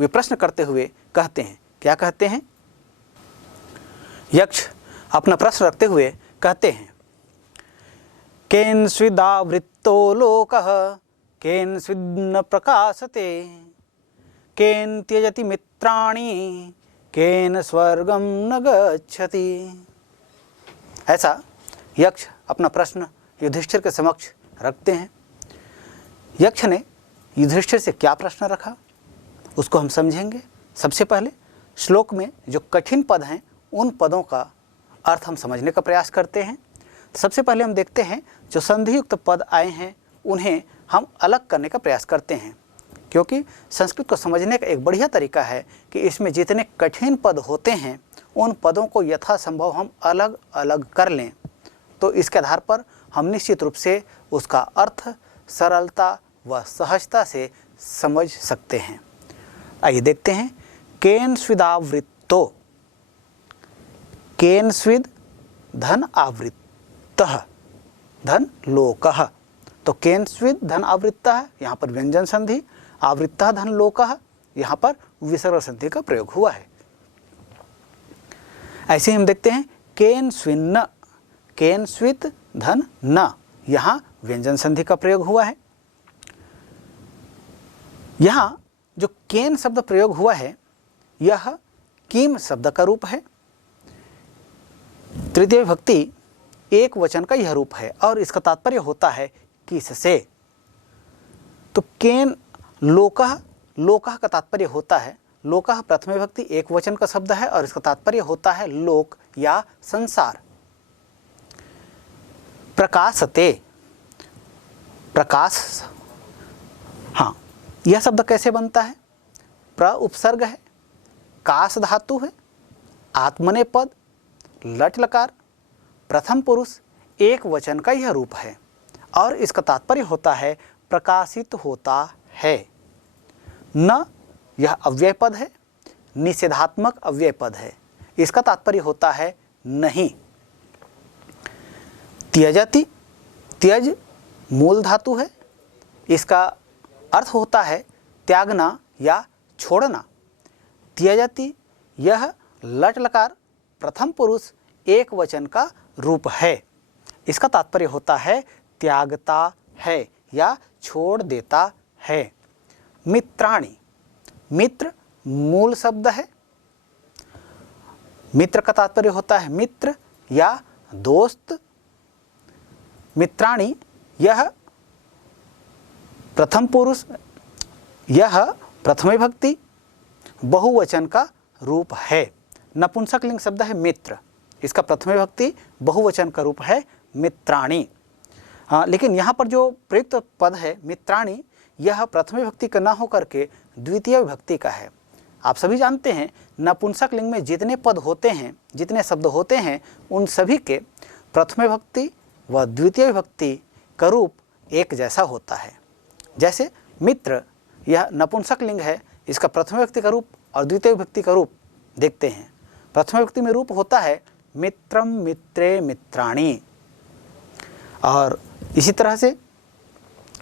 वे प्रश्न करते हुए कहते हैं। क्या कहते हैं? यक्ष अपना प्रश्न रखते हुए कहते हैं, केनस्विदावृत्तो लोकः केनस्विन्न प्रकाशते, केन त्यजति मित्राणि केन स्वर्गम न गच्छति। ऐसा यक्ष अपना प्रश्न युधिष्ठिर के समक्ष रखते हैं। यक्ष ने युधिष्ठिर से क्या प्रश्न रखा उसको हम समझेंगे। सबसे पहले श्लोक में जो कठिन पद हैं उन पदों का अर्थ हम समझने का प्रयास करते हैं। सबसे पहले हम देखते हैं जो संधियुक्त पद आए हैं उन्हें हम अलग करने का प्रयास करते हैं, क्योंकि संस्कृत को समझने का एक बढ़िया तरीका है कि इसमें जितने कठिन पद होते हैं उन पदों को यथासंभव हम अलग अलग कर लें, तो इसके आधार पर हम निश्चित रूप से उसका अर्थ सरलता व सहजता से समझ सकते हैं। आइए देखते हैं। केन स्विदावृत्तो, केन स्विद धन आवृत्तः, धन लोकः। तो केन स्विद धन आवृत्तः, यहाँ पर व्यंजन संधि, आवृत्तः धन लोकः, यहाँ पर विसर्ग संधि का प्रयोग हुआ है। ऐसे हम देखते हैं केन स्विन्न, केन स्वित धन न, यहाँ व्यंजन संधि का प्रयोग हुआ है। यहाँ जो केन शब्द प्रयोग हुआ है यह किम शब्द का रूप है। तृतीय विभक्ति एक वचन का यह रूप है और इसका तात्पर्य होता है किससे। तो केन लोकः, लोकः का तात्पर्य होता है, लोकः प्रथम विभक्ति एक वचन का शब्द है और इसका तात्पर्य होता है लोक या संसार। प्रकाशते, प्रकाश, हाँ यह शब्द कैसे बनता है? प्र उपसर्ग है, काश धातु है, आत्मने पद, लट लकार, प्रथम पुरुष एक वचन का यह रूप है और इसका तात्पर्य होता है प्रकाशित होता है। न यह अव्यय पद है, निषेधात्मक अव्यय पद है, इसका तात्पर्य होता है नहीं। त्यजति, त्यज मूल धातु है, इसका अर्थ होता है त्यागना या छोड़ना। त्यजति यह लट लकार प्रथम पुरुष एक वचन का रूप है, इसका तात्पर्य होता है त्यागता है या छोड़ देता है। मित्राणि, मित्र मूल शब्द है, मित्र का तात्पर्य होता है मित्र या दोस्त। मित्राणि यह प्रथम पुरुष, यह प्रथम विभक्ति बहुवचन का रूप है। नपुंसकलिंग शब्द है मित्र, इसका प्रथम विभक्ति बहुवचन का रूप है मित्राणि। लेकिन यहाँ पर जो प्रयुक्त पद है मित्राणि, यह प्रथम विभक्ति का ना होकर के द्वितीय विभक्ति का है। आप सभी जानते हैं नपुंसकलिंग में जितने पद होते हैं, जितने शब्द होते हैं, उन सभी के प्रथम विभक्ति व द्वितीय विभक्ति का रूप एक जैसा होता है। जैसे मित्र यह नपुंसकलिंग है, इसका प्रथम विभक्ति का रूप और द्वितीय विभक्ति का रूप देखते हैं। प्रथम विभक्ति में रूप होता है मित्रम मित्रे मित्राणि, और इसी तरह से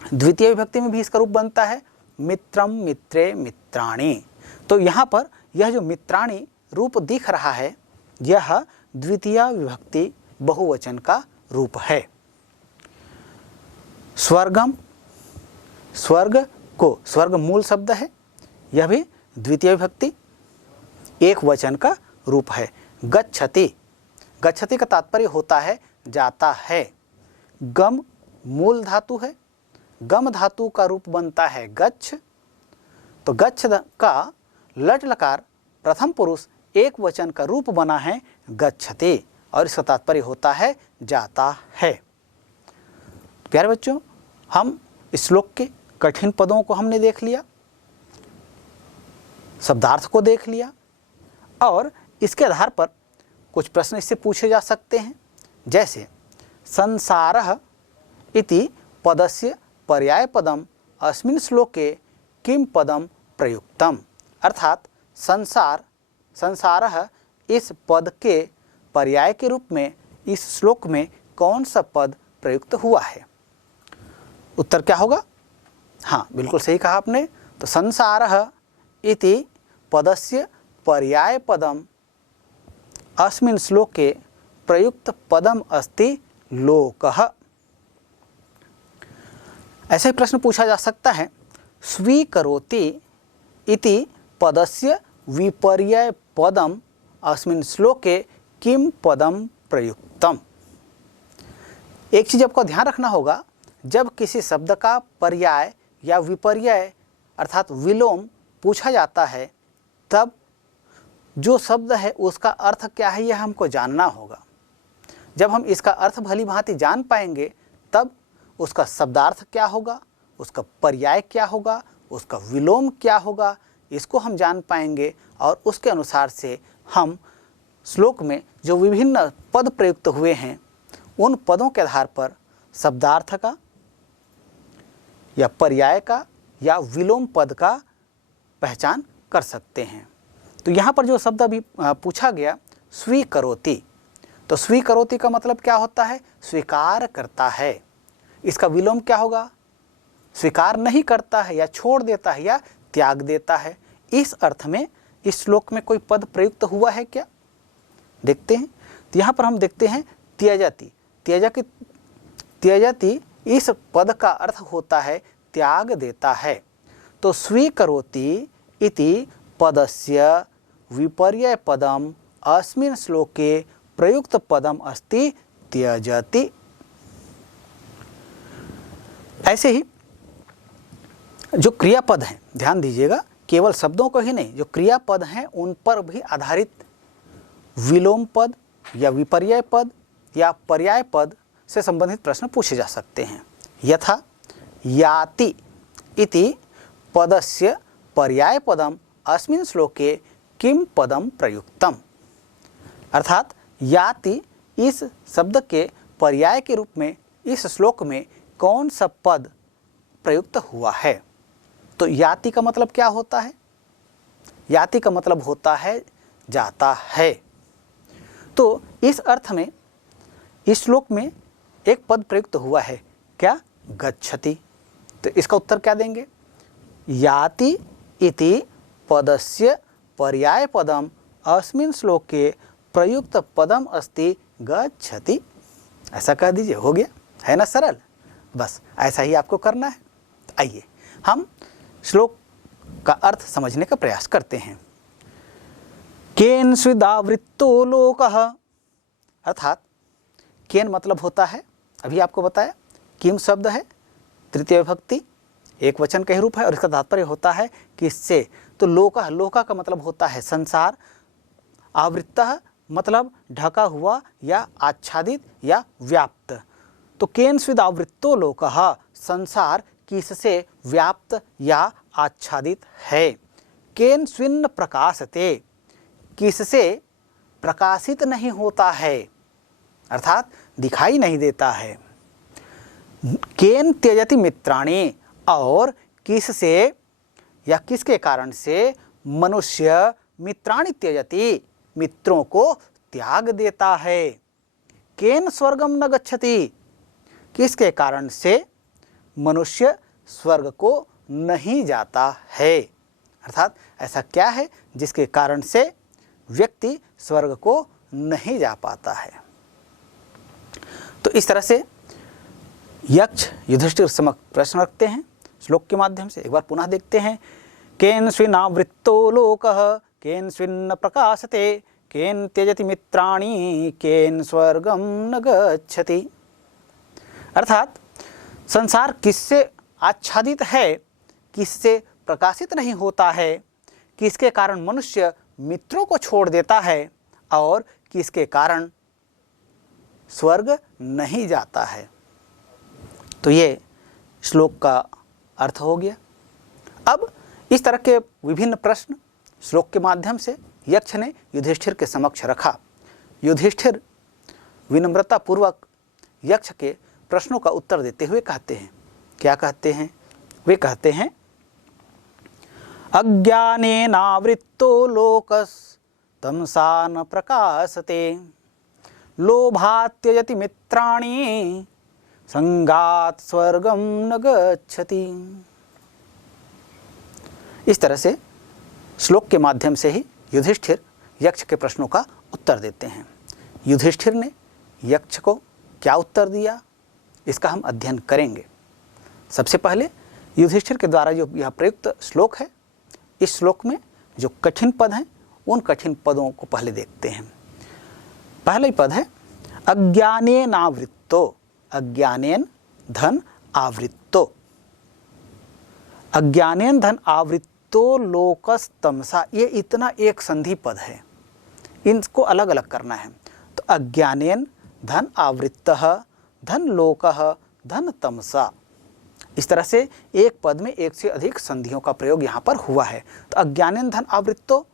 द्वितीय विभक्ति में भी इसका रूप बनता है मित्रम मित्रे मित्राणि। तो यहाँ पर यह जो मित्राणि रूप दिख रहा है यह द्वितीय विभक्ति बहुवचन का रूप है। स्वर्गम, स्वर्ग को, स्वर्ग मूल शब्द है, यह भी द्वितीय विभक्ति एक वचन का रूप है। गच्छति, गच्छति का तात्पर्य होता है जाता है। गम मूल धातु है, गम धातु का रूप बनता है गच्छ। तो गच्छ का लट लकार प्रथम पुरुष एक वचन का रूप बना है गच्छति और इसका तात्पर्य होता है जाता है। प्यारे बच्चों, हम इस श्लोक के कठिन पदों को हमने देख लिया, शब्दार्थ को देख लिया और इसके आधार पर कुछ प्रश्न इससे पूछे जा सकते हैं। जैसे संसारः इति पदस्य पर्याय पदम अस्मिन् श्लोके किम पदम प्रयुक्तम, अर्थात संसार, संसारः इस पद के पर्याय के रूप में इस श्लोक में कौन सा पद प्रयुक्त हुआ है। उत्तर क्या होगा? हाँ, बिल्कुल सही कहा आपने। तो संसारः इति पदस्य पर्याय पदम अस्मिन् श्लोके प्रयुक्त पदम अस्ति लोकः। ऐसा ही प्रश्न पूछा जा सकता है, स्वीकरोति इति पदस्य विपर्यय पदम अस्मिन् श्लोके किम पदम प्रयुक्तम। एक चीज आपको ध्यान रखना होगा, जब किसी शब्द का पर्याय या विपर्यय अर्थात विलोम पूछा जाता है, तब जो शब्द है उसका अर्थ क्या है यह हमको जानना होगा। जब हम इसका अर्थ भली भांति जान पाएंगे, तब उसका शब्दार्थ क्या होगा, उसका पर्याय क्या होगा, उसका विलोम क्या होगा, इसको हम जान पाएंगे और उसके अनुसार से हम श्लोक में जो विभिन्न पद प्रयुक्त हुए हैं उन पदों के आधार पर शब्दार्थ का या पर्याय का या विलोम पद का पहचान कर सकते हैं। तो यहाँ पर जो शब्द अभी पूछा गया स्वीकरोति, तो स्वीकरोति का मतलब क्या होता है, स्वीकार करता है। इसका विलोम क्या होगा, स्वीकार नहीं करता है या छोड़ देता है या त्याग देता है। इस अर्थ में इस श्लोक में कोई पद प्रयुक्त हुआ है क्या, देखते हैं। तो यहाँ पर हम देखते हैं त्यजति। त्यजति इस पद का अर्थ होता है त्याग देता है। तो स्वीकरोति इति पदस्य विपर्यय पदम अस्मिन् श्लोके प्रयुक्त पदम अस्ति त्यजति। ऐसे ही जो क्रियापद हैं, ध्यान दीजिएगा, केवल शब्दों को ही नहीं, जो क्रियापद हैं उन पर भी आधारित विलोम पद या विपर्यय पद या पर्याय पद से संबंधित प्रश्न पूछे जा सकते हैं। यथा याति इति पदस्य पर्याय पदम अस्मिन् श्लोके किम पदम प्रयुक्तम। अर्थात याति इस शब्द के पर्याय के रूप में इस श्लोक में कौन सा पद प्रयुक्त हुआ है। तो याति का मतलब क्या होता है, याति का मतलब होता है जाता है। तो इस अर्थ में इस श्लोक में एक पद प्रयुक्त हुआ है, क्या, गच्छति। तो इसका उत्तर क्या देंगे, याति इति पदस्य पर्याय पदम अस्मिन् श्लोके प्रयुक्त पदम अस्ति गच्छति। ऐसा कह दीजिए, हो गया, है ना सरल। बस ऐसा ही आपको करना है। आइए हम श्लोक का अर्थ समझने का प्रयास करते हैं। केन स्विदावृत्तो लोकः, अर्थात केन मतलब होता है, अभी आपको बताया, किम शब्द है तृतीय विभक्ति एक वचन का ही रूप है और इसका तात्पर्य होता है किससे। तो लोकः, लोका का मतलब होता है संसार, आवृत्तः मतलब ढका हुआ या आच्छादित या व्याप्त। तो केन स्विदावृत्तो लोकः, संसार किससे व्याप्त या आच्छादित है। केन स्विन्न प्रकाशते, किससे प्रकाशित नहीं होता है, अर्थात दिखाई नहीं देता है। केन त्यजति मित्राणि, और किससे या किसके कारण से मनुष्य मित्राणि त्यजति, मित्रों को त्याग देता है। केन स्वर्गम न गच्छति, किसके कारण से मनुष्य स्वर्ग को नहीं जाता है। अर्थात ऐसा क्या है जिसके कारण से व्यक्ति स्वर्ग को नहीं जा पाता है। तो इस तरह से यक्ष युधिष्ठिर समक्ष प्रश्न रखते हैं श्लोक के माध्यम से। एक बार पुनः देखते हैं। केन स्विनावृत्तो लोकः केन स्विन्न प्रकाशते केन त्यजति मित्राणि केन स्वर्गम न गच्छति। अर्थात संसार किससे आच्छादित है, किससे प्रकाशित नहीं होता है, किसके कारण मनुष्य मित्रों को छोड़ देता है और किसके कारण स्वर्ग नहीं जाता है। तो ये श्लोक का अर्थ हो गया। अब इस तरह के विभिन्न प्रश्न श्लोक के माध्यम से यक्ष ने युधिष्ठिर के समक्ष रखा। युधिष्ठिर विनम्रता पूर्वक यक्ष के प्रश्नों का उत्तर देते हुए कहते हैं, क्या कहते हैं, वे कहते हैं अज्ञानेनावृत्तो लोकस्तमसा न प्रकाशते लोभात् त्यजति मित्राणि संगात् स्वर्गम न गच्छति। इस तरह से श्लोक के माध्यम से ही युधिष्ठिर यक्ष के प्रश्नों का उत्तर देते हैं। युधिष्ठिर ने यक्ष को क्या उत्तर दिया, इसका हम अध्ययन करेंगे। सबसे पहले युधिष्ठिर के द्वारा जो यह प्रयुक्त श्लोक है, इस श्लोक में जो कठिन पद हैं उन कठिन पदों को पहले देखते हैं। पहला ही पद है अज्ञानेन आवृत्तो, अज्ञानेन धन आवृत्तो। अज्ञानेन धन आवृत्तो लोकस्तमसा, ये इतना एक संधि पद है, इनको अलग अलग करना है। तो अज्ञानेन धन आवृत्तः धन लोकः धन तमसा, इस तरह से एक पद में एक से अधिक संधियों का प्रयोग यहाँ पर हुआ है। तो अज्ञानेन धन आवृत्तो,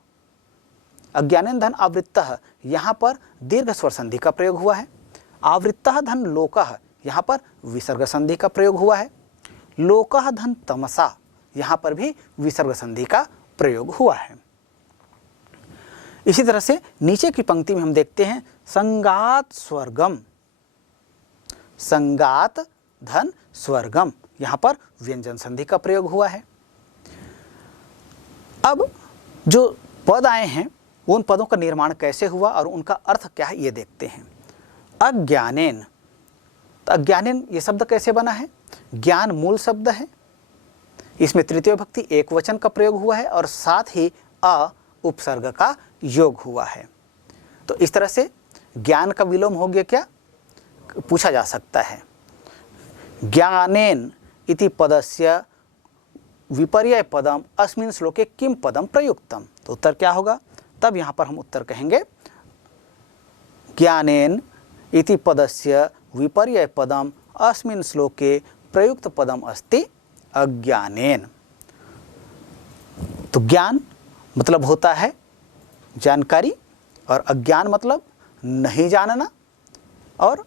अज्ञानेन धन आवृत्तः, यहाँ पर दीर्घ स्वर संधि का प्रयोग हुआ है। आवृत्तः धन लोकः, यहाँ पर विसर्ग संधि का प्रयोग हुआ है। लोकः धन तमसा, यहाँ पर भी विसर्ग संधि का प्रयोग हुआ है। इसी तरह से नीचे की पंक्ति में हम देखते हैं संगात स्वर्गम, संगात धन स्वर्गम, यहाँ पर व्यंजन संधि का प्रयोग हुआ है। अब जो पद आए हैं उन पदों का निर्माण कैसे हुआ और उनका अर्थ क्या है ये देखते हैं। अज्ञानेन, तो अज्ञानेन ये शब्द कैसे बना है? ज्ञान मूल शब्द है, इसमें तृतीय विभक्ति एक वचन का प्रयोग हुआ है और साथ ही अ उपसर्ग का योग हुआ है। तो इस तरह से ज्ञान का विलोम हो गया क्या, पूछा जा सकता है। ज्ञानेन इति पदस्य विपर्यय पदम अस्मिन् श्लोके किम पदम प्रयुक्तम, तो उत्तर क्या होगा? तब यहाँ पर हम उत्तर कहेंगे ज्ञानेन इति पदस्य विपर्यय पदम अस्मिन् श्लोके प्रयुक्त पदम अस्ति अज्ञानेन। तो ज्ञान मतलब होता है जानकारी और अज्ञान मतलब नहीं जानना, और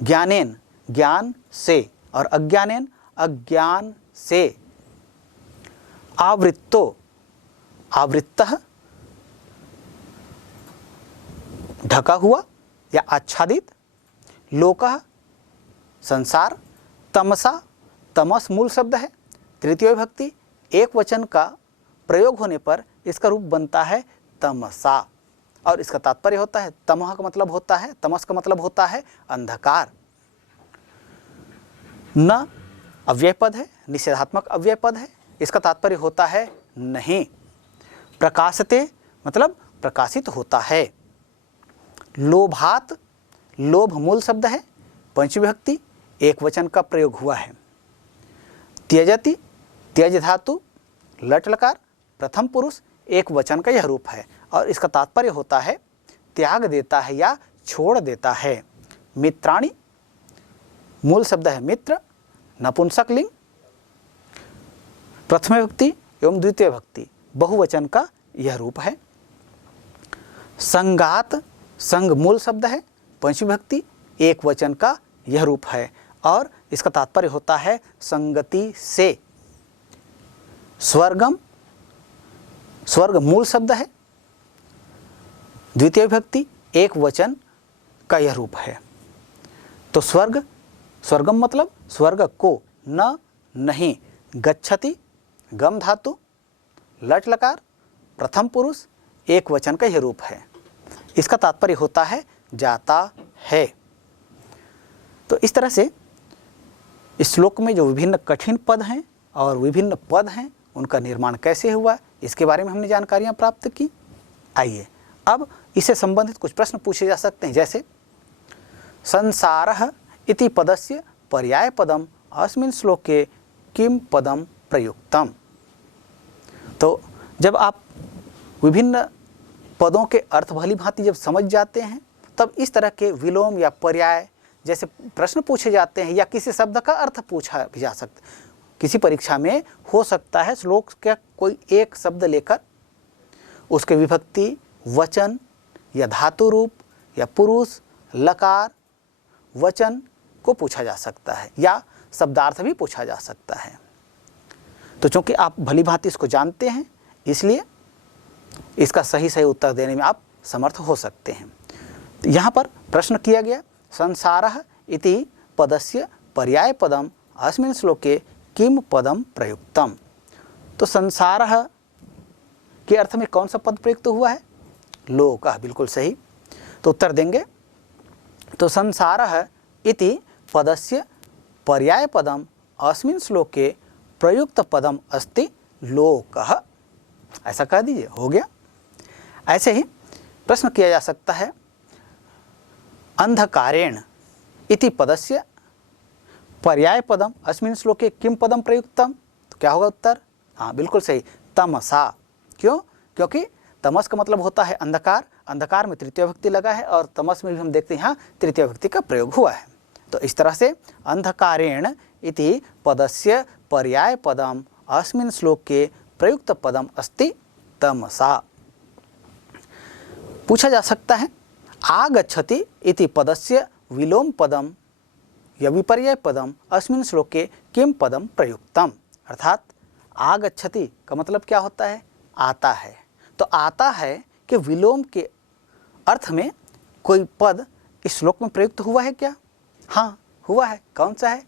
ज्ञानेन ज्ञान से और अज्ञानेन अज्ञान से। आवृत्तो, आवृत्तः ढका हुआ या आच्छादित, लोकः संसार, तमसा तमस मूल शब्द है, तृतीय विभक्ति एक वचन का प्रयोग होने पर इसका रूप बनता है तमसा, और इसका तात्पर्य होता है तमह का मतलब होता है, तमस का मतलब होता है अंधकार। न अव्यय पद है, निषेधात्मक अव्यय पद है, इसका तात्पर्य होता है नहीं। प्रकाशते मतलब प्रकाशित होता है। लोभात, लोभ मूल शब्द है, पंचविभक्ति एक वचन का प्रयोग हुआ है। त्यजति, त्यज धातु लट लकार प्रथम पुरुष एक वचन का यह रूप है और इसका तात्पर्य होता है त्याग देता है या छोड़ देता है। मित्राणि मूल शब्द है मित्र, नपुंसक लिंग, प्रथम विभक्ति एवं द्वितीय विभक्ति बहुवचन का यह रूप है। संगात, संग मूल शब्द है, पंचमी विभक्ति एक वचन का यह रूप है और इसका तात्पर्य होता है संगति से। स्वर्गम, स्वर्ग मूल शब्द है, द्वितीय विभक्ति एक वचन का यह रूप है। तो स्वर्ग, स्वर्गम मतलब स्वर्ग को, न नहीं, गच्छति गम धातु लट लकार प्रथम पुरुष एक वचन का यह रूप है। इसका तात्पर्य होता है जाता है। तो इस तरह से इस श्लोक में जो विभिन्न कठिन पद हैं और विभिन्न पद हैं उनका निर्माण कैसे हुआ इसके बारे में हमने जानकारियां प्राप्त की। आइए अब इससे संबंधित कुछ प्रश्न पूछे जा सकते हैं, जैसे संसारः इति पदस्य पर्याय पदम अस्मिन् श्लोके किम पदम प्रयुक्तम। तो जब आप विभिन्न पदों के अर्थ भली भांति जब समझ जाते हैं तब इस तरह के विलोम या पर्याय जैसे प्रश्न पूछे जाते हैं या किसी शब्द का अर्थ पूछा भी जा सकता है। किसी परीक्षा में हो सकता है श्लोक का कोई एक शब्द लेकर उसके विभक्ति, वचन या धातु रूप या पुरुष, लकार, वचन को पूछा जा सकता है या शब्दार्थ भी पूछा जा सकता है। तो चूंकि आप भली भांति इसको जानते हैं इसलिए इसका सही उत्तर देने में आप समर्थ हो सकते हैं। तो यहाँ पर प्रश्न किया गया संसारः इति पदस्य पर्याय पदम अस्मिन् श्लोके किम पदम प्रयुक्तम। तो संसारः के अर्थ में कौन सा पद प्रयुक्त हुआ है? लोकः, बिल्कुल सही। तो उत्तर देंगे तो संसारः इति पदस्य पर्याय पदम अस्मिन् श्लोके प्रयुक्त पदम अस्ति लोकः, ऐसा कह दीजिए, हो गया। ऐसे ही प्रश्न किया जा सकता है अंधकारेण इति पदस्य पर्याय पदम अस्मिन् श्लोके किम पदम प्रयुक्तम, तो क्या होगा उत्तर? हाँ बिल्कुल सही, तमसा। क्यों? क्योंकि तमस का मतलब होता है अंधकार, अंधकार में तृतीय विभक्ति लगा है और तमस में भी हम देखते हैं यहाँ तृतीय विभक्ति का प्रयोग हुआ है। तो इस तरह से अंधकारेण इति पदस्य पर्याय पदम अस्मिन् श्लोके प्रयुक्त पदम अस्ति तमसा। पूछा जा सकता है आगच्छति इति पदस्य विलोम पदम या विपर्यय पदम अस्मिन् श्लोके किम पदम प्रयुक्तम, अर्थात आगच्छति का मतलब क्या होता है? आता है। तो आता है कि विलोम के अर्थ में कोई पद इस श्लोक में प्रयुक्त हुआ है क्या? हाँ हुआ है। कौन सा है?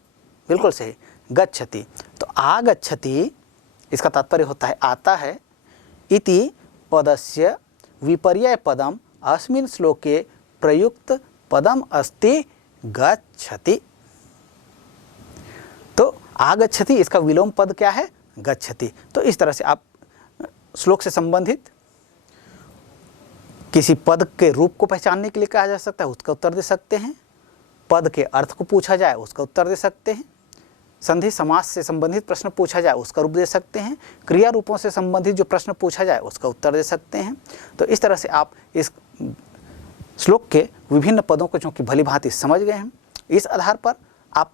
बिल्कुल सही, गच्छति। तो आगच्छति इसका तात्पर्य होता है आता है, इति पदस्य विपर्यय पदम अस्मिन् श्लोके प्रयुक्त पदम अस्ति गच्छति। तो आगच्छति इसका विलोम पद क्या है? गच्छति। तो इस तरह से आप श्लोक से संबंधित किसी पद के रूप को पहचानने के लिए कहा जा सकता है, उसका उत्तर दे सकते हैं। पद के अर्थ को पूछा जाए, उसका उत्तर दे सकते हैं। संधि समास से संबंधित प्रश्न पूछा जाए, उसका रूप दे सकते हैं। क्रिया रूपों से संबंधित जो प्रश्न पूछा जाए, उसका उत्तर दे सकते हैं। तो इस तरह से आप इस श्लोक के विभिन्न पदों को चूँकि भली भांति समझ गए हैं, इस आधार पर आप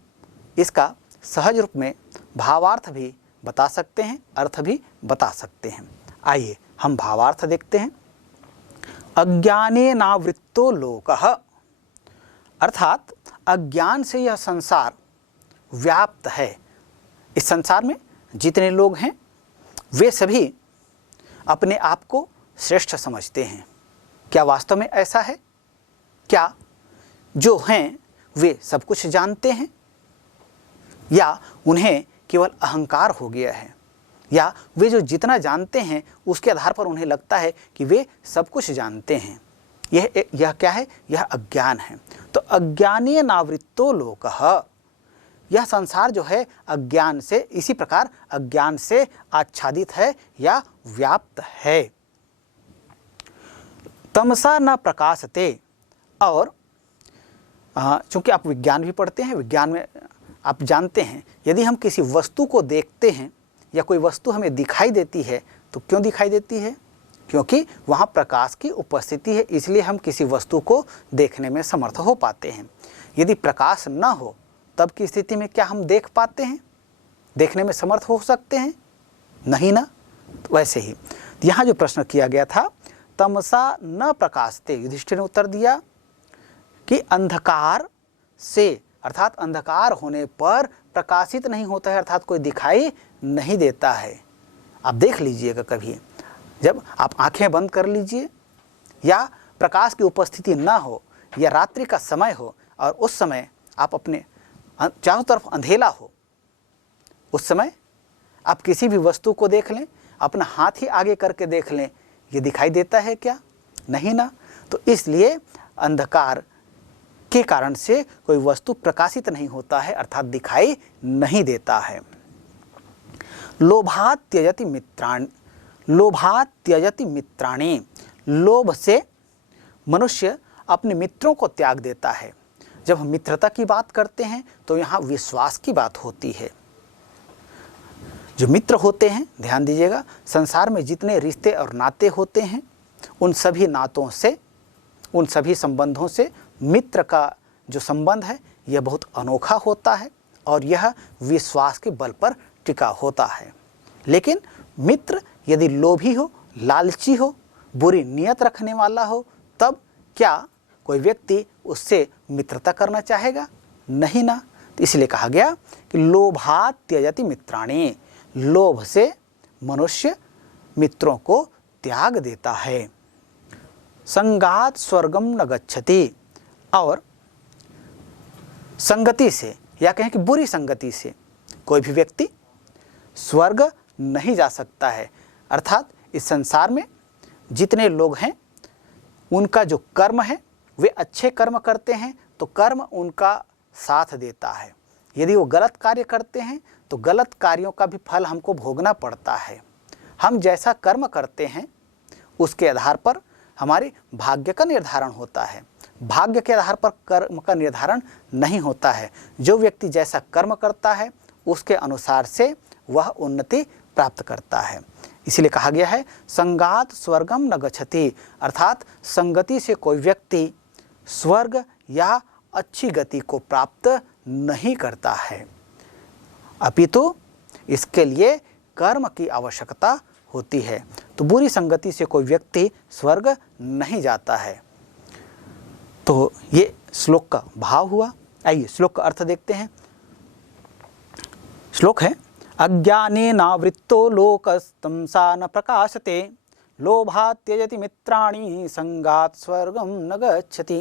इसका सहज रूप में भावार्थ भी बता सकते हैं, अर्थ भी बता सकते हैं। आइए हम भावार्थ देखते हैं। अज्ञानेनावृत्तो लोकः, अर्थात अज्ञान से यह संसार व्याप्त है। इस संसार में जितने लोग हैं वे सभी अपने आप को श्रेष्ठ समझते हैं। क्या वास्तव में ऐसा है? क्या जो हैं वे सब कुछ जानते हैं, या उन्हें केवल अहंकार हो गया है, या वे जो जितना जानते हैं उसके आधार पर उन्हें लगता है कि वे सब कुछ जानते हैं? यह क्या है? यह अज्ञान है। तो अज्ञानेनावृत्तो लोकः, यह संसार जो है अज्ञान से, इसी प्रकार अज्ञान से आच्छादित है या व्याप्त है। तमसा न प्रकाशते, और चूंकि आप विज्ञान भी पढ़ते हैं, विज्ञान में आप जानते हैं यदि हम किसी वस्तु को देखते हैं या कोई वस्तु हमें दिखाई देती है तो क्यों दिखाई देती है? क्योंकि वहाँ प्रकाश की उपस्थिति है, इसलिए हम किसी वस्तु को देखने में समर्थ हो पाते हैं। यदि प्रकाश न हो तब की स्थिति में क्या हम देख पाते हैं, देखने में समर्थ हो सकते हैं? नहीं ना। तो वैसे ही यहाँ जो प्रश्न किया गया था, तमसा न प्रकाशते, युधिष्ठिर ने उत्तर दिया कि अंधकार से, अर्थात अंधकार होने पर प्रकाशित नहीं होता है, अर्थात कोई दिखाई नहीं देता है। आप देख लीजिएगा कभी, जब आप आंखें बंद कर लीजिए या प्रकाश की उपस्थिति ना हो या रात्रि का समय हो और उस समय आप अपने चारों तरफ अंधेला हो, उस समय आप किसी भी वस्तु को देख लें, अपना हाथ ही आगे करके देख लें, ये दिखाई देता है क्या? नहीं ना। तो इसलिए अंधकार के कारण से कोई वस्तु प्रकाशित नहीं होता है, अर्थात दिखाई नहीं देता है। लोभात् त्यजति मित्राणि, लोभात् त्यजति मित्राणि, लोभ से मनुष्य अपने मित्रों को त्याग देता है। जब हम मित्रता की बात करते हैं तो यहाँ विश्वास की बात होती है। जो मित्र होते हैं, ध्यान दीजिएगा, संसार में जितने रिश्ते और नाते होते हैं उन सभी नातों से, उन सभी संबंधों से मित्र का जो संबंध है यह बहुत अनोखा होता है और यह विश्वास के बल पर टिका होता है। लेकिन मित्र यदि लोभी हो, लालची हो, बुरी नीयत रखने वाला हो, तब क्या कोई व्यक्ति उससे मित्रता करना चाहेगा? नहीं ना। तो इसलिए कहा गया कि लोभात् त्यजति मित्राणि, लोभ से मनुष्य मित्रों को त्याग देता है। संगात् स्वर्गम न गच्छति, और संगति से या कहें कि बुरी संगति से कोई भी व्यक्ति स्वर्ग नहीं जा सकता है, अर्थात इस संसार में जितने लोग हैं उनका जो कर्म है वे अच्छे कर्म करते हैं तो कर्म उनका साथ देता है। यदि वो गलत कार्य करते हैं तो गलत कार्यों का भी फल हमको भोगना पड़ता है। हम जैसा कर्म करते हैं उसके आधार पर हमारे भाग्य का निर्धारण होता है। भाग्य के आधार पर कर्म का निर्धारण नहीं होता है। जो व्यक्ति जैसा कर्म करता है उसके अनुसार से वह उन्नति प्राप्त करता है। इसीलिए कहा गया है संगात स्वर्गम न गच्छति, अर्थात संगति से कोई व्यक्ति स्वर्ग या अच्छी गति को प्राप्त नहीं करता है, अपितु इसके लिए कर्म की आवश्यकता होती है। तो बुरी संगति से कोई व्यक्ति स्वर्ग नहीं जाता है। तो ये श्लोक का भाव हुआ। आइए श्लोक का अर्थ देखते हैं। श्लोक है अज्ञानेनावृत्तो लोकस्तमसा न प्रकाशते लोभात् त्यजति मित्राणि संगात् स्वर्गम न गच्छति।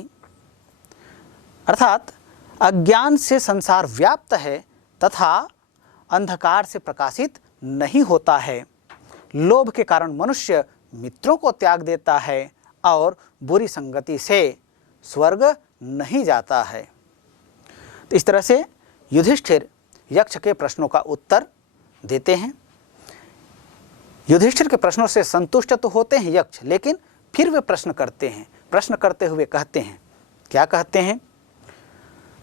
अर्थात अज्ञान से संसार व्याप्त है तथा अंधकार से प्रकाशित नहीं होता है। लोभ के कारण मनुष्य मित्रों को त्याग देता है और बुरी संगति से स्वर्ग नहीं जाता है। तो इस तरह से युधिष्ठिर यक्ष के प्रश्नों का उत्तर देते हैं। युधिष्ठिर के प्रश्नों से संतुष्ट तो होते हैं यक्ष, लेकिन फिर वे प्रश्न करते हैं। प्रश्न करते हुए कहते हैं, क्या कहते हैं?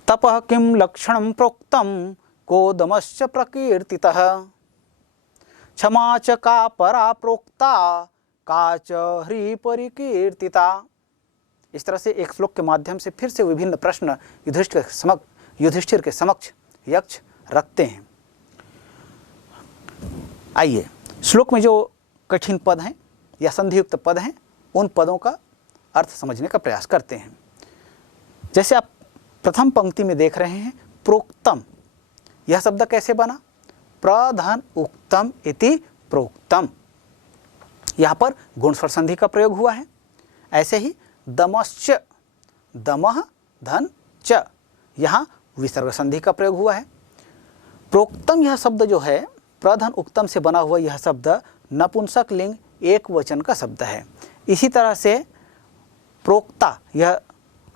तपः किम लक्षणं प्रोक्तं को दमश्च प्रकीर्तितः क्षमा च का परा प्रोक्ता का च ह्री परिकीर्तिता। इस तरह से एक श्लोक के माध्यम से फिर से विभिन्न प्रश्न युधिष्ठिर के समक्ष यक्ष रखते हैं। आइए श्लोक में जो कठिन पद हैं या संधियुक्त पद हैं उन पदों का अर्थ समझने का प्रयास करते हैं। जैसे आप प्रथम पंक्ति में देख रहे हैं प्रोक्तम, यह शब्द कैसे बना? प्रधन उक्तम इति प्रोक्तम। यहाँ पर गुण स्वर संधि का प्रयोग हुआ है। ऐसे ही दमश्च, दमः धन च, यहाँ विसर्ग संधि का प्रयोग हुआ है। प्रोक्तम यह शब्द जो है प्रधन उक्तम से बना हुआ यह शब्द नपुंसक लिंग एक वचन का शब्द है। इसी तरह से प्रोक्ता, यह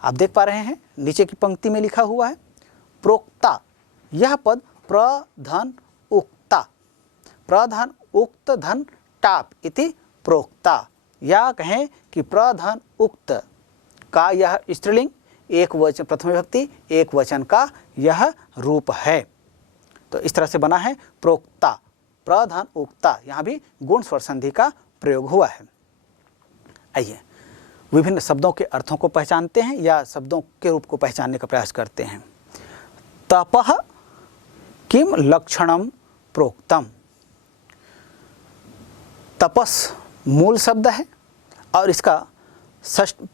आप देख पा रहे हैं नीचे की पंक्ति में लिखा हुआ है प्रोक्ता, यह पद प्रधन उक्ता, प्रधन उक्त धन टाप इति प्रोक्ता, या कहें कि प्रधन उक्त का यह स्त्रीलिंग एक वचन प्रथम विभक्ति एक वचन का यह रूप है। तो इस तरह से बना है प्रोक्ता, प्रधन उक्ता, यहाँ भी गुण स्वर संधि का प्रयोग हुआ है। आइए विभिन्न शब्दों के अर्थों को पहचानते हैं या शब्दों के रूप को पहचानने का प्रयास करते हैं। तपः किम लक्षणम प्रोक्तम। तपस मूल शब्द है और इसका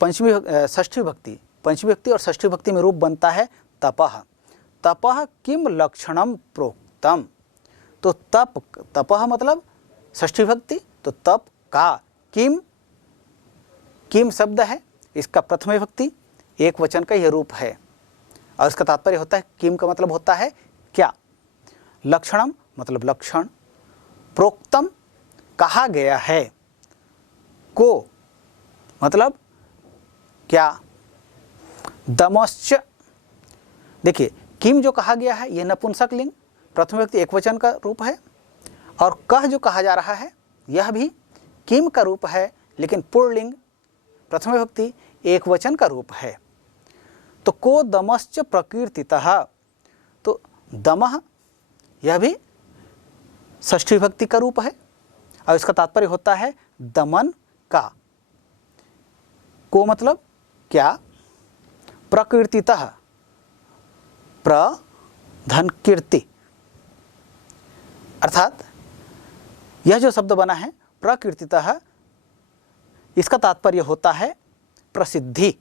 पंचमी विभक्ति और षष्ठी विभक्ति में रूप बनता है तपः। तपः किम लक्षणम प्रोक्तम। तो तपः मतलब षष्ठी विभक्ति, तो तप का किम शब्द है, इसका प्रथम विभक्ति एक वचन का यह रूप है और इसका तात्पर्य होता है किम का मतलब होता है क्या, लक्षणम मतलब लक्षण, प्रोक्तम कहा गया है, को मतलब क्या, दमश्च। देखिए किम जो कहा गया है यह नपुंसक लिंग प्रथम व्यक्ति एक वचन का रूप है और कह जो कहा जा रहा है यह भी किम का रूप है, लेकिन पुल्लिंग प्रथम विभक्ति एक वचन का रूप है। तो को दमश्च प्रकीर्तितः, तो दमः यह भी षष्ठी विभक्ति का रूप है और इसका तात्पर्य होता है दमन का। को मतलब क्या, प्रकीर्तितः प्रधन कीर्ति, अर्थात यह जो शब्द बना है प्रकीर्तितः, इसका तात्पर्य होता है प्रसिद्धि।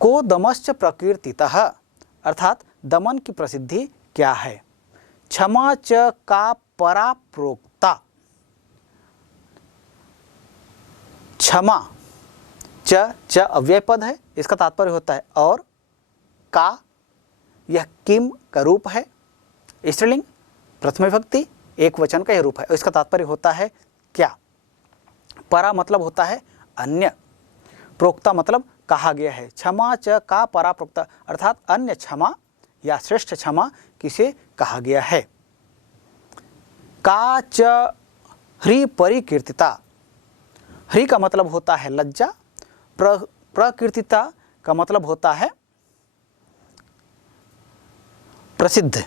को दमश्च प्रकीर्तितः अर्थात दमन की प्रसिद्धि क्या है। क्षमा च का परा प्रोक्ता, क्षमा च अव्यय पद है, इसका तात्पर्य होता है और का, यह किम का रूप है, स्त्रीलिंग प्रथम विभक्ति एक वचन का यह रूप है और इसका तात्पर्य होता है क्या। परा मतलब होता है अन्य, प्रोक्ता मतलब कहा गया है। क्षमा च का परा प्रोक्ता अर्थात अन्य क्षमा या श्रेष्ठ क्षमा किसे कहा गया है। का च ह्री परिकीर्तिता, ह्री का मतलब होता है लज्जा, प्रकीर्तिता का मतलब होता है प्रसिद्ध,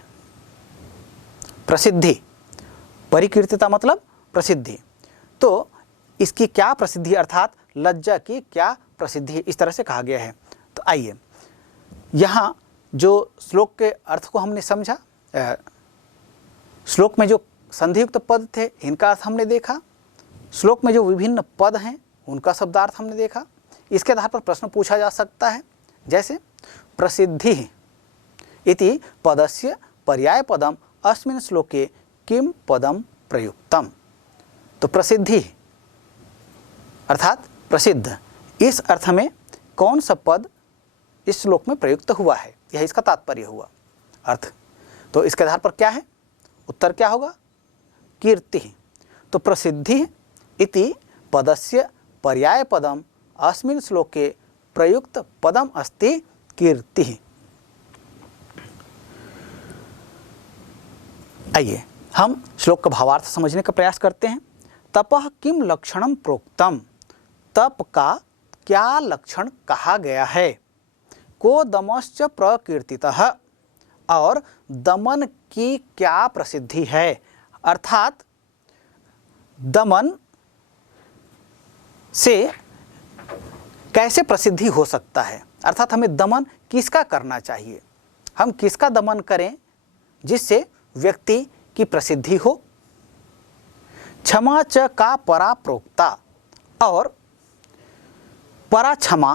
प्रसिद्धि, परिकीर्तिता मतलब प्रसिद्धि। तो इसकी क्या प्रसिद्धि अर्थात लज्जा की क्या प्रसिद्धि, इस तरह से कहा गया है। तो आइए यहाँ जो श्लोक के अर्थ को हमने समझा, श्लोक में जो संधियुक्त पद थे इनका अर्थ हमने देखा, श्लोक में जो विभिन्न पद हैं उनका शब्दार्थ हमने देखा। इसके आधार पर प्रश्न पूछा जा सकता है, जैसे प्रसिद्धि इति पदस्य पर्याय पदम अस्मिन् श्लोके किम पदम प्रयुक्तम। तो प्रसिद्धि अर्थात प्रसिद्ध, इस अर्थ में कौन सा पद इस श्लोक में प्रयुक्त हुआ है, यह इसका तात्पर्य हुआ अर्थ। तो इसके आधार पर क्या है, उत्तर क्या होगा, कीर्ति। तो प्रसिद्धि इति पदस्य पर्याय पदम अस्मिन् श्लोके प्रयुक्त पदम अस्ति कीर्ति। आइए हम श्लोक का भावार्थ समझने का प्रयास करते हैं। तपः किम लक्षणम प्रोक्तम, तप का क्या लक्षण कहा गया है। को दमश्च प्रकीर्तितः, और दमन की क्या प्रसिद्धि है, अर्थात दमन से कैसे प्रसिद्धि हो सकता है, अर्थात हमें दमन किसका करना चाहिए, हम किसका दमन करें जिससे व्यक्ति की प्रसिद्धि हो। क्षमा च का परा प्रोक्ता, और परा क्षमा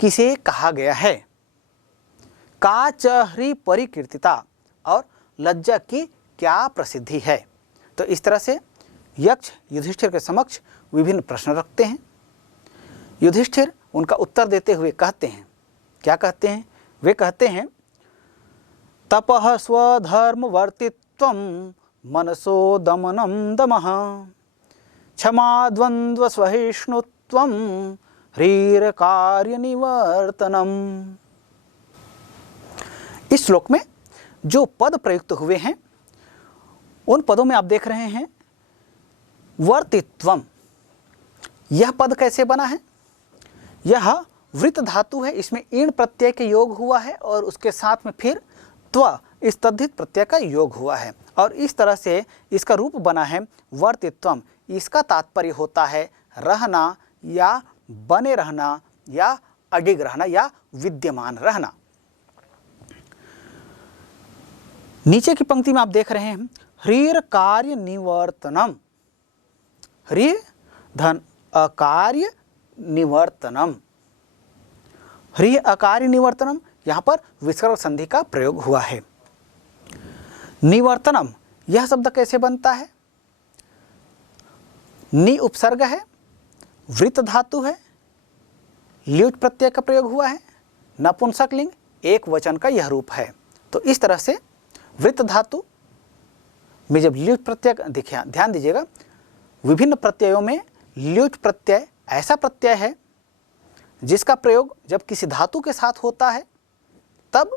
किसे कहा गया है। का च ह्री परिकीर्तिता, और लज्जा की क्या प्रसिद्धि है। तो इस तरह से यक्ष युधिष्ठिर के समक्ष विभिन्न प्रश्न रखते हैं। युधिष्ठिर उनका उत्तर देते हुए कहते हैं, क्या कहते हैं, वे कहते हैं तपः स्वधर्मवर्तित्वं मनसो दमनं दमः, क्षमा द्वंद्व सहिष्णुत्वं ह्रीर कार्य निवर्तनम। इस श्लोक में जो पद प्रयुक्त हुए हैं उन पदों में आप देख रहे हैं वर्तित्वम, यह पद कैसे बना है, यह वृत्त धातु है, इसमें ईण प्रत्यय के योग हुआ है और उसके साथ में फिर त्व इस तद्धित प्रत्यय का योग हुआ है, और इस तरह से इसका रूप बना है वर्तित्वम। इसका तात्पर्य होता है रहना या बने रहना या अडिग रहना या विद्यमान रहना। नीचे की पंक्ति में आप देख रहे हैं ह्रीर कार्य निवर्तनम, ह्री धन अकार्य निवर्तनम, ह्री अकार्य निवर्तनम, यहाँ पर विसर्ग संधि का प्रयोग हुआ है। निवर्तनम यह शब्द कैसे बनता है, नि उपसर्ग है, वृत्त धातु है, ल्युट प्रत्यय का प्रयोग हुआ है, नपुंसक लिंग एक वचन का यह रूप है। तो इस तरह से वृत्त धातु में जब ल्युट प्रत्यय, देखिए ध्यान दीजिएगा, विभिन्न प्रत्ययों में ल्युट प्रत्यय ऐसा प्रत्यय है जिसका प्रयोग जब किसी धातु के साथ होता है तब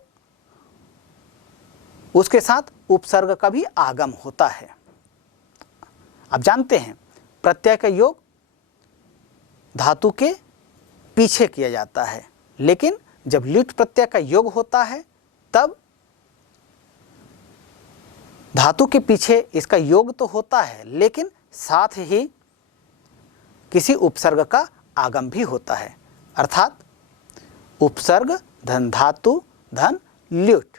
उसके साथ उपसर्ग का भी आगम होता है। आप जानते हैं प्रत्यय का योग धातु के पीछे किया जाता है, लेकिन जब ल्युट प्रत्यय का योग होता है तब धातु के पीछे इसका योग तो होता है लेकिन साथ ही किसी उपसर्ग का आगम भी होता है, अर्थात उपसर्ग धन धातु धन ल्युट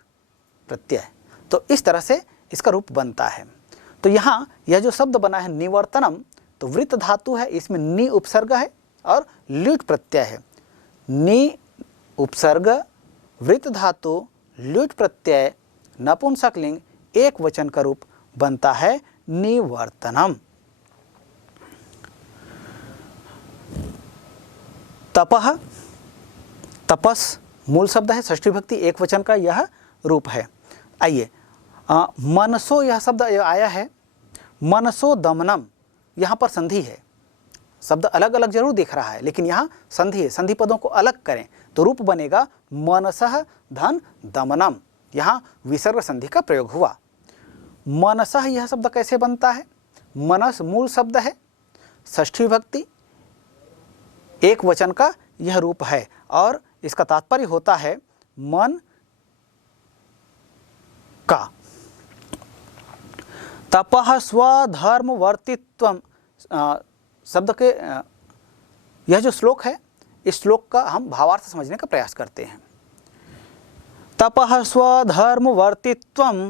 प्रत्यय। तो इस तरह से इसका रूप बनता है। तो यहाँ यह जो शब्द बना है निवर्तनम, तो वृत्त धातु है, इसमें नि उपसर्ग है और ल्युट प्रत्यय है। नि उपसर्ग वृत्त धातु ल्युट प्रत्यय नपुंसक लिंग एक वचन का रूप बनता है निवर्तनम। तपः, तपस मूल शब्द है, षष्ठी विभक्ति एक वचन का यह रूप है। आइए मनसो यह शब्द आया है, मनसो दमनम, यहाँ पर संधि है, शब्द अलग अलग जरूर दिख रहा है, लेकिन यहाँ संधि है, संधि पदों को अलग करें तो रूप बनेगा मनसः धन दमनम। यहाँ विसर्ग संधि का प्रयोग हुआ। मनसः यह शब्द कैसे बनता है? मनस मूल शब्द है, षष्ठी विभक्ति, एक वचन का यह रूप है और इसका तात्पर्य होता है मन का। तपः स्वधर्मवर्तित्वम शब्द के यह जो श्लोक है, इस श्लोक का हम भावार्थ समझने का प्रयास करते हैं। तपः स्वधर्मवर्तित्वम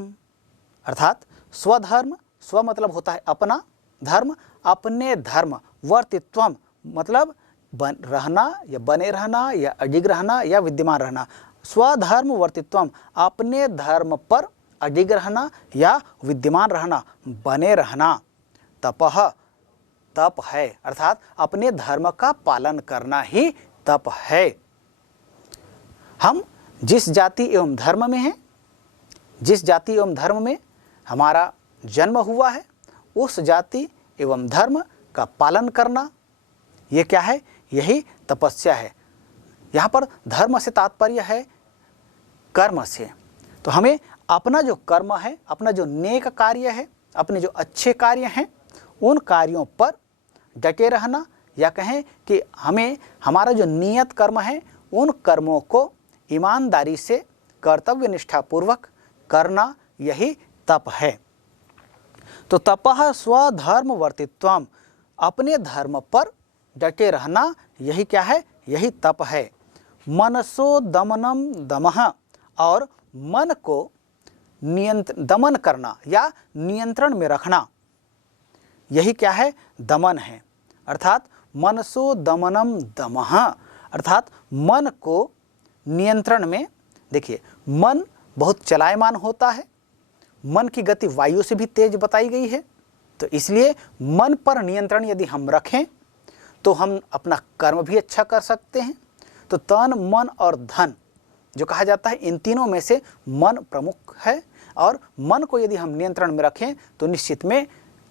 अर्थात स्वधर्म, स्व मतलब होता है अपना, धर्म अपने धर्म, वर्तित्वम मतलब रहना या बने रहना या अडिग रहना या विद्यमान रहना। स्वधर्म वर्तित्वम अपने धर्म पर अडिग रहना या विद्यमान रहना, बने रहना। तपः तप है अर्थात अपने धर्म का पालन करना ही तप है। हम जिस जाति एवं धर्म में हैं, जिस जाति एवं धर्म में हमारा जन्म हुआ है, उस जाति एवं धर्म का पालन करना, ये क्या है? यही तपस्या है। यहाँ पर धर्म से तात्पर्य है कर्म से। तो हमें अपना जो कर्म है, अपना जो नेक कार्य है, अपने जो अच्छे कार्य हैं, उन कार्यों पर डटे रहना, या कहें कि हमें हमारा जो नियत कर्म है, उन कर्मों को ईमानदारी से कर्तव्य निष्ठापूर्वक करना, यही तप है। तो तपः स्वधर्मवर्तित्वम अपने धर्म पर डटे रहना, यही क्या है? यही तप है। मनसो दमनम दमः और मन को दमन करना या नियंत्रण में रखना, यही क्या है? दमन है। अर्थात मनसो दमनम दमः अर्थात मन को नियंत्रण में, देखिए मन बहुत चलायमान होता है, मन की गति वायु से भी तेज बताई गई है, तो इसलिए मन पर नियंत्रण यदि हम रखें तो हम अपना कर्म भी अच्छा कर सकते हैं। तो तन, मन और धन जो कहा जाता है, इन तीनों में से मन प्रमुख है, और मन को यदि हम नियंत्रण में रखें तो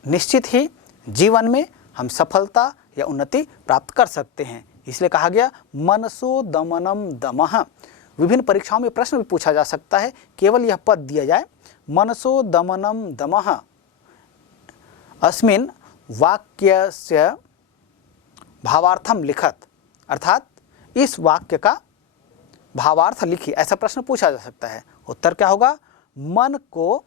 निश्चित ही जीवन में हम सफलता या उन्नति प्राप्त कर सकते हैं। इसलिए कहा गया मनसो दमनम दमः। विभिन्न परीक्षाओं में प्रश्न भी पूछा जा सकता है, केवल यह पद दिया जाए मनसो दमनम दमः अस्मिन् वाक्यस्य भावार्थम लिखत, अर्थात इस वाक्य का भावार्थ लिखिए, ऐसा प्रश्न पूछा जा सकता है। उत्तर क्या होगा? मन को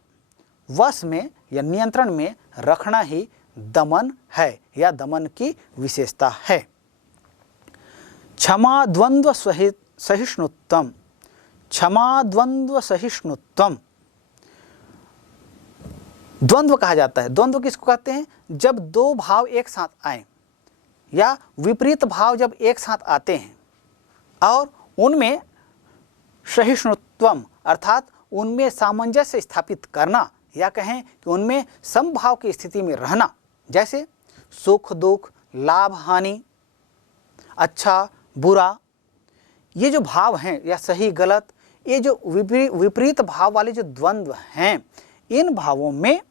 वश में या नियंत्रण में रखना ही दमन है या दमन की विशेषता है। क्षमा द्वंद्व सहिष्णुत्वम, क्षमा द्वंद्व सहिष्णुत्वम द्वंद्व कहा जाता है। द्वंद्व किसको कहते हैं? जब दो भाव एक साथ आए या विपरीत भाव जब एक साथ आते हैं और उनमें सहिष्णुत्वम अर्थात उनमें सामंजस्य स्थापित करना, या कहें कि उनमें समभाव की स्थिति में रहना, जैसे सुख दुख, लाभ हानि, अच्छा बुरा, ये जो भाव हैं या सही गलत, ये जो विपरीत भाव वाले जो द्वंद्व हैं, इन भावों में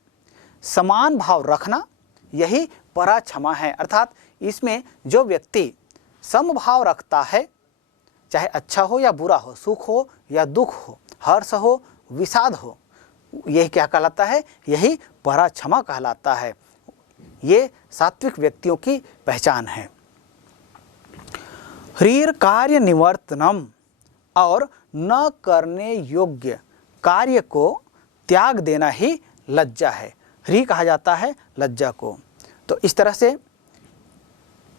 समान भाव रखना, यही पराक्षमा है। अर्थात इसमें जो व्यक्ति समभाव रखता है, चाहे अच्छा हो या बुरा हो, सुख हो या दुख हो, हर्ष हो विषाद हो, यही क्या कहलाता है? यही पराक्षमा कहलाता है। ये सात्विक व्यक्तियों की पहचान है। ह्रीर कार्य निवर्तनम और न करने योग्य कार्य को त्याग देना ही लज्जा है। ह्री कहा जाता है लज्जा को। तो इस तरह से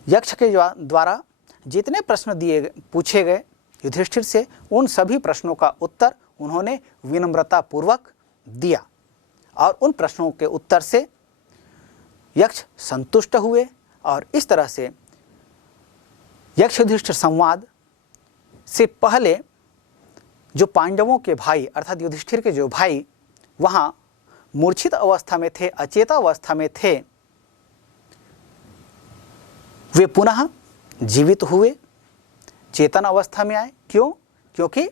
यक्ष के द्वारा जितने प्रश्न पूछे गए युधिष्ठिर से, उन सभी प्रश्नों का उत्तर उन्होंने विनम्रता पूर्वक दिया और उन प्रश्नों के उत्तर से यक्ष संतुष्ट हुए। और इस तरह से यक्ष युधिष्ठिर संवाद से पहले जो पांडवों के भाई अर्थात युधिष्ठिर के जो भाई वहाँ मूर्छित अवस्था में थे, अचेता अवस्था में थे, वे पुनः जीवित हुए, चेतन अवस्था में आए। क्यों? क्योंकि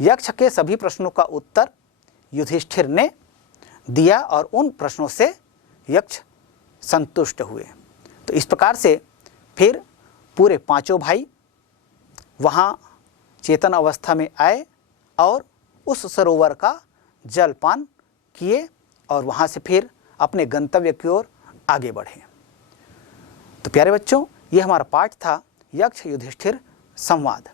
यक्ष के सभी प्रश्नों का उत्तर युधिष्ठिर ने दिया और उन प्रश्नों से यक्ष संतुष्ट हुए। तो इस प्रकार से फिर पूरे पांचों भाई वहाँ चेतन अवस्था में आए और उस सरोवर का जलपान किए और वहाँ से फिर अपने गंतव्य की ओर आगे बढ़े। तो प्यारे बच्चों, ये हमारा पाठ था यक्ष युधिष्ठिर संवाद।